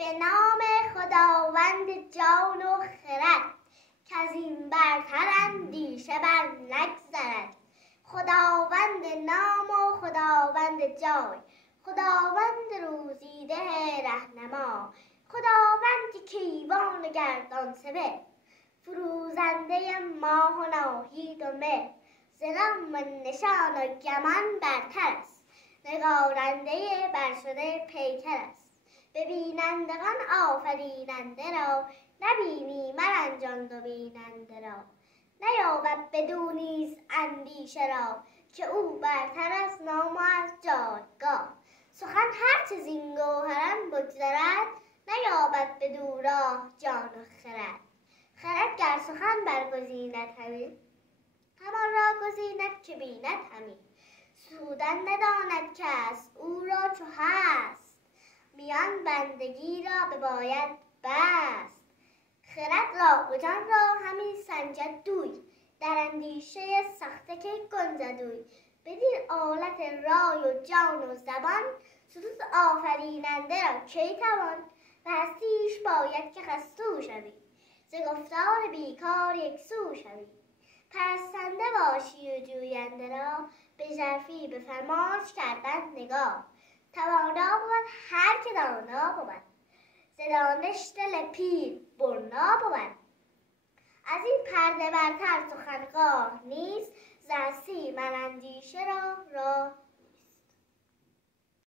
به نام خداوند جان و خرد، کز این برتر اندیشه بر نگذرد. خداوند نام و خداوند جای، خداوند روزیده رهنما، خداوند کیوان و گردان سپهر، فروزنده ماه و ناهید و مهر. ز نام و نشان و گمان برتر است، نگارنده برشده پیکر است. ببینندگان آفریننده را، نبینی مرنجان و بیننده را. نیابد بدو نیز اندیشه را، که او برتر از نام و از جایگاه. سخن هرچه زین گوهران بگذرد، نیابد بدو راه جان و خرد. خرد گر سخن برگزیند همی، همان را گزیند که بیند همی. سودن نداند کس او را چو هست، میان بندگی را بباید بست. خرد را و جان را همی سنجد دوی، در اندیشه سخته که گنجد اوی. بدین آلت رای و جان و زبان، ستوز آفریننده را کی توان. به هستیش باید که خستو شوی، ز گفتار بیکار یکسو شوی. پرستنده باشی و جوینده را، به ژرفی به فرمانش کردن نگاه. توانا بود هر که دانا بود، ز دانش دل پیر برنا بود. از این پرده برتر سخنگاه نیست، ز هستی من اندیشه را راه